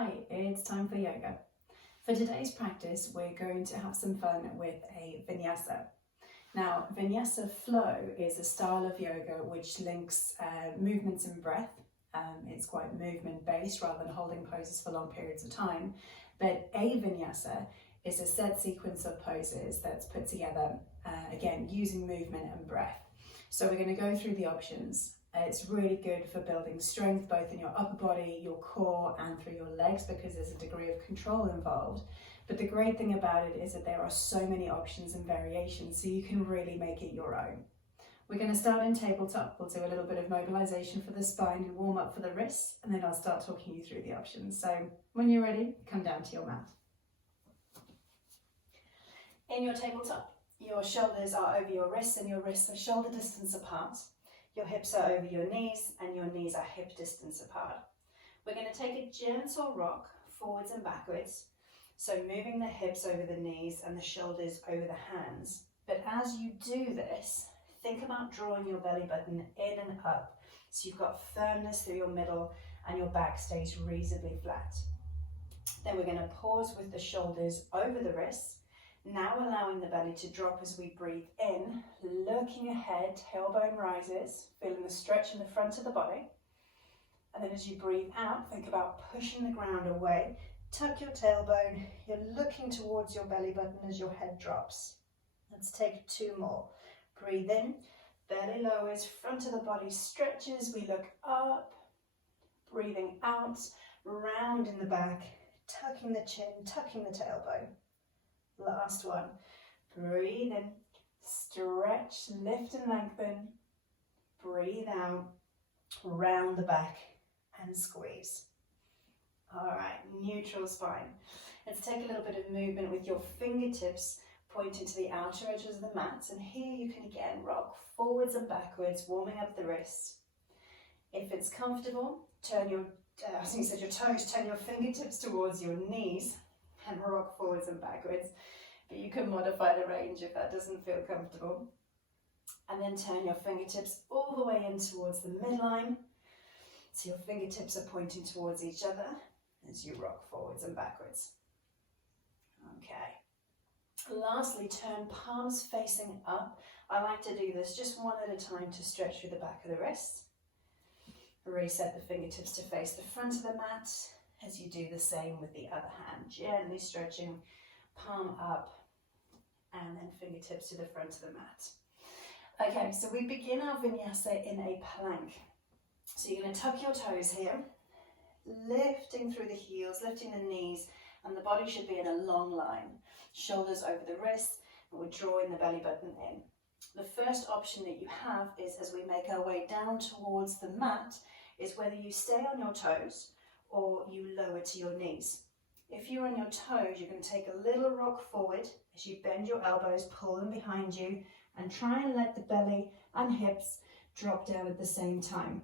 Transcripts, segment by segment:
Hi, it's time for yoga. For today's practice, we're going to have some fun with a Vinyasa. Now, Vinyasa flow is a style of yoga which links movements and breath. It's quite movement-based rather than holding poses for long periods of time. But a Vinyasa is a set sequence of poses that's put together, again, using movement and breath. So we're going to go through the options. It's really good for building strength both in your upper body, your core, and through your legs because there's a degree of control involved. But the great thing about it is that there are so many options and variations, so you can really make it your own. We're going to start in tabletop. We'll do a little bit of mobilization for the spine and warm up for the wrists, and then I'll start talking you through the options. So when you're ready, come down to your mat. In your tabletop, your shoulders are over your wrists and your wrists are shoulder distance apart. Your hips are over your knees and your knees are hip distance apart. We're going to take a gentle rock forwards and backwards. So moving the hips over the knees and the shoulders over the hands. But as you do this, think about drawing your belly button in and up. So you've got firmness through your middle and your back stays reasonably flat. Then we're going to pause with the shoulders over the wrists. Now allowing the belly to drop as we breathe in, looking ahead, tailbone rises, feeling the stretch in the front of the body. And then as you breathe out, think about pushing the ground away. Tuck your tailbone, you're looking towards your belly button as your head drops. Let's take 2 more. Breathe in, belly lowers, front of the body stretches, we look up. Breathing out, round in the back, tucking the chin, tucking the tailbone. Last one. Breathe in, stretch, lift and lengthen. Breathe out, round the back and squeeze. All right, neutral spine. Let's take a little bit of movement with your fingertips pointing to the outer edges of the mat. And here you can again rock forwards and backwards, warming up the wrists. If it's comfortable, turn your, your toes, turn your fingertips towards your knees and rock forwards and backwards. But you can modify the range if that doesn't feel comfortable. And then turn your fingertips all the way in towards the midline. So your fingertips are pointing towards each other as you rock forwards and backwards. Okay. Lastly, turn palms facing up. I like to do this just one at a time to stretch through the back of the wrists. Reset the fingertips to face the front of the mat as you do the same with the other hand. Gently stretching, palm up, and then fingertips to the front of the mat. Okay, so we begin our Vinyasa in a plank. So you're going to tuck your toes here, lifting through the heels, lifting the knees, and the body should be in a long line. Shoulders over the wrists, and we're drawing the belly button in. The first option that you have is, as we make our way down towards the mat, is whether you stay on your toes or you lower to your knees. If you're on your toes, you're going to take a little rock forward as you bend your elbows, pull them behind you, and try and let the belly and hips drop down at the same time.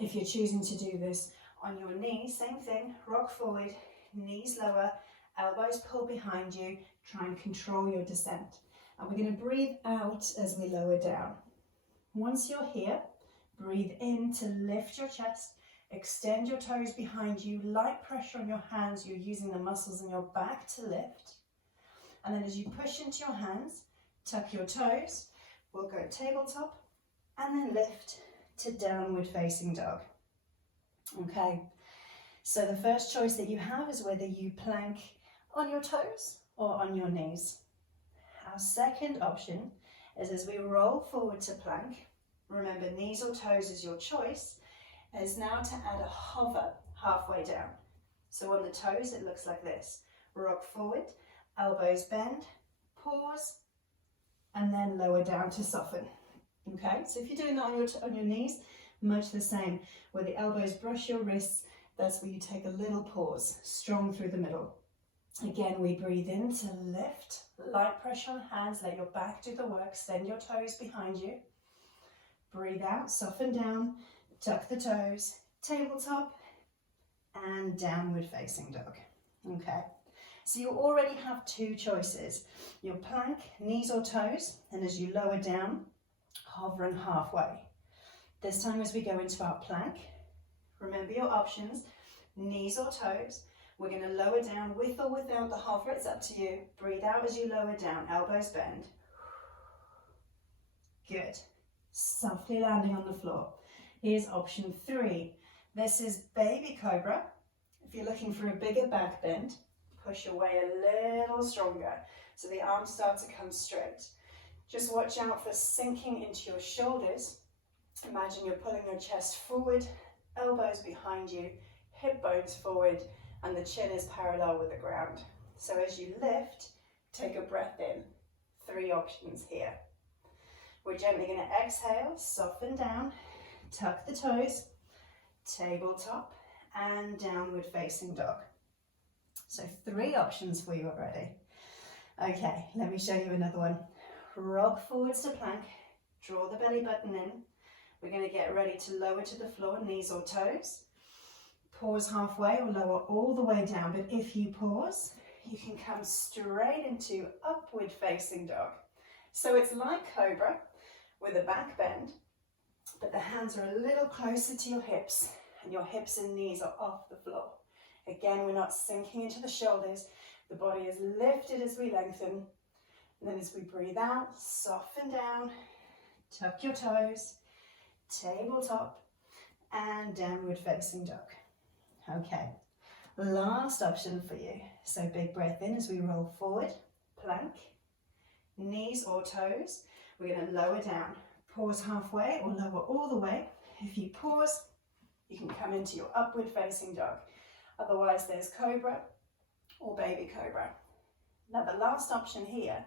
If you're choosing to do this on your knees, same thing, rock forward, knees lower, elbows pull behind you, try and control your descent. And we're going to breathe out as we lower down. Once you're here, breathe in to lift your chest, extend your toes behind you, light pressure on your hands, you're using the muscles in your back to lift. And then as you push into your hands, tuck your toes, we'll go tabletop, and then lift to downward facing dog. Okay, so the first choice that you have is whether you plank on your toes or on your knees. Our second option is as we roll forward to plank, remember knees or toes is your choice, is now to add a hover halfway down. So on the toes it looks like this. Rock forward, elbows bend, pause, and then lower down to soften. Okay, so if you're doing that on your knees, much the same. Where the elbows brush your wrists, that's where you take a little pause, strong through the middle. Again, we breathe in to lift, light pressure on hands, let your back do the work, send your toes behind you. Breathe out, soften down, tuck the toes, tabletop, and downward facing dog. Okay, so you already have 2 choices. Your plank, knees or toes, and as you lower down, hovering halfway. This time as we go into our plank, remember your options. knees or toes. We're going to lower down with or without the hover, it's up to you. Breathe out as you lower down, elbows bend. Good. Softly landing on the floor. Here's option 3. This is baby cobra. If you're looking for a bigger back bend, push your way a little stronger so the arms start to come straight. Just watch out for sinking into your shoulders. Imagine you're pulling your chest forward, elbows behind you, hip bones forward, and the chin is parallel with the ground. So as you lift, take a breath in. 3 options here. We're gently going to exhale, soften down, tuck the toes, tabletop, and downward facing dog. So 3 options for you already. Okay, let me show you another one. Rock forwards to plank, draw the belly button in. We're going to get ready to lower to the floor, knees or toes. Pause halfway or lower all the way down, but if you pause, you can come straight into upward facing dog. So it's like cobra with a back bend, but the hands are a little closer to your hips, and your hips and knees are off the floor. Again, we're not sinking into the shoulders. The body is lifted as we lengthen. And then as we breathe out, soften down, tuck your toes, tabletop, and downward facing dog. Okay, last option for you. So big breath in as we roll forward, plank, knees or toes. We're going to lower down. Pause halfway or lower all the way. If you pause, you can come into your upward facing dog. Otherwise, there's cobra or baby cobra. Now the last option here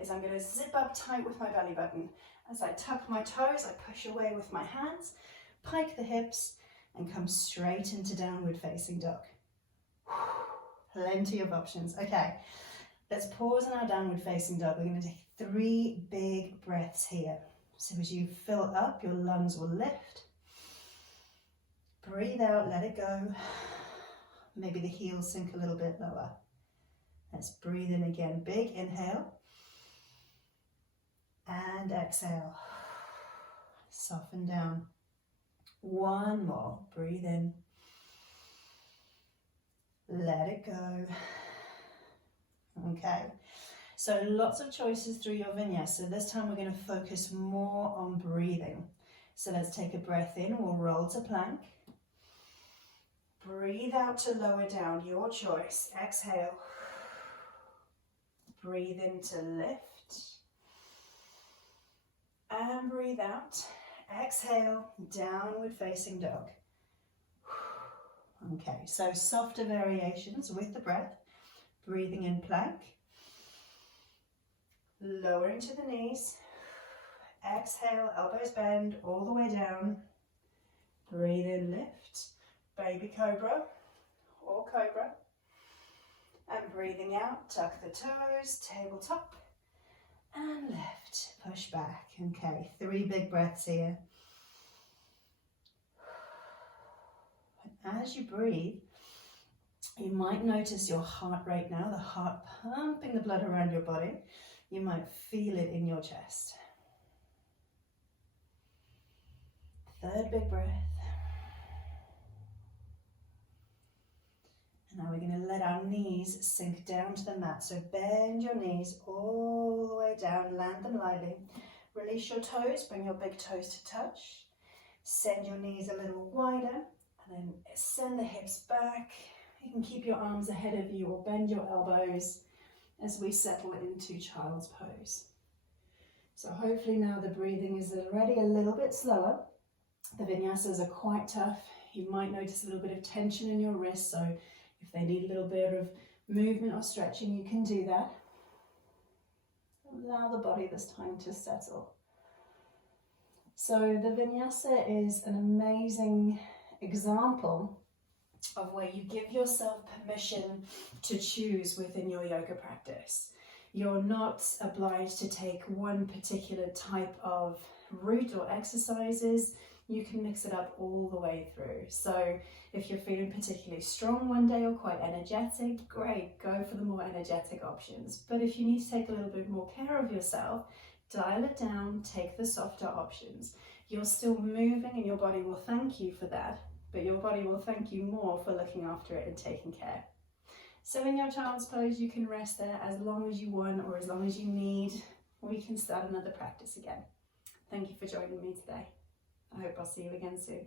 is I'm going to zip up tight with my belly button. As I tuck my toes, I push away with my hands, pike the hips, and come straight into downward facing dog. Plenty of options. Okay, let's pause in our downward facing dog. We're going to take 3 big breaths here. So as you fill up, your lungs will lift. Breathe out, let it go. Maybe the heels sink a little bit lower. Let's breathe in again. Big inhale. And exhale. Soften down. 1 more. Breathe in. Let it go. Okay. So lots of choices through your vinyasa. This time we're going to focus more on breathing. So let's take a breath in. We'll roll to plank. Breathe out to lower down, your choice. Exhale. Breathe in to lift. And breathe out. Exhale, downward facing dog. Okay, so softer variations with the breath. Breathing in plank. Lowering to the knees. Exhale, elbows bend all the way down. Breathe in, lift. Baby cobra or cobra. And breathing out, tuck the toes, tabletop, and lift. Push back. Okay, 3 big breaths here. As you breathe, you might notice your heart rate now, the heart pumping the blood around your body. You might feel it in your chest. 3rd big breath. Now we're going to let our knees sink down to the mat. So bend your knees all the way down, land them lightly. Release your toes, bring your big toes to touch. Send your knees a little wider and then send the hips back. You can keep your arms ahead of you or bend your elbows as we settle into child's pose. So hopefully now the breathing is already a little bit slower. The vinyasas are quite tough. You might notice a little bit of tension in your wrists, so if they need a little bit of movement or stretching, you can do that. Allow the body this time to settle. So the vinyasa is an amazing example of where you give yourself permission to choose within your yoga practice. You're not obliged to take one particular type of route or exercises. You can mix it up all the way through. So if you're feeling particularly strong one day or quite energetic, great, go for the more energetic options. But if you need to take a little bit more care of yourself, dial it down, take the softer options. You're still moving and your body will thank you for that, but your body will thank you more for looking after it and taking care. So in your child's pose, you can rest there as long as you want or as long as you need. We can start another practice again. Thank you for joining me today. I hope I'll see you again soon.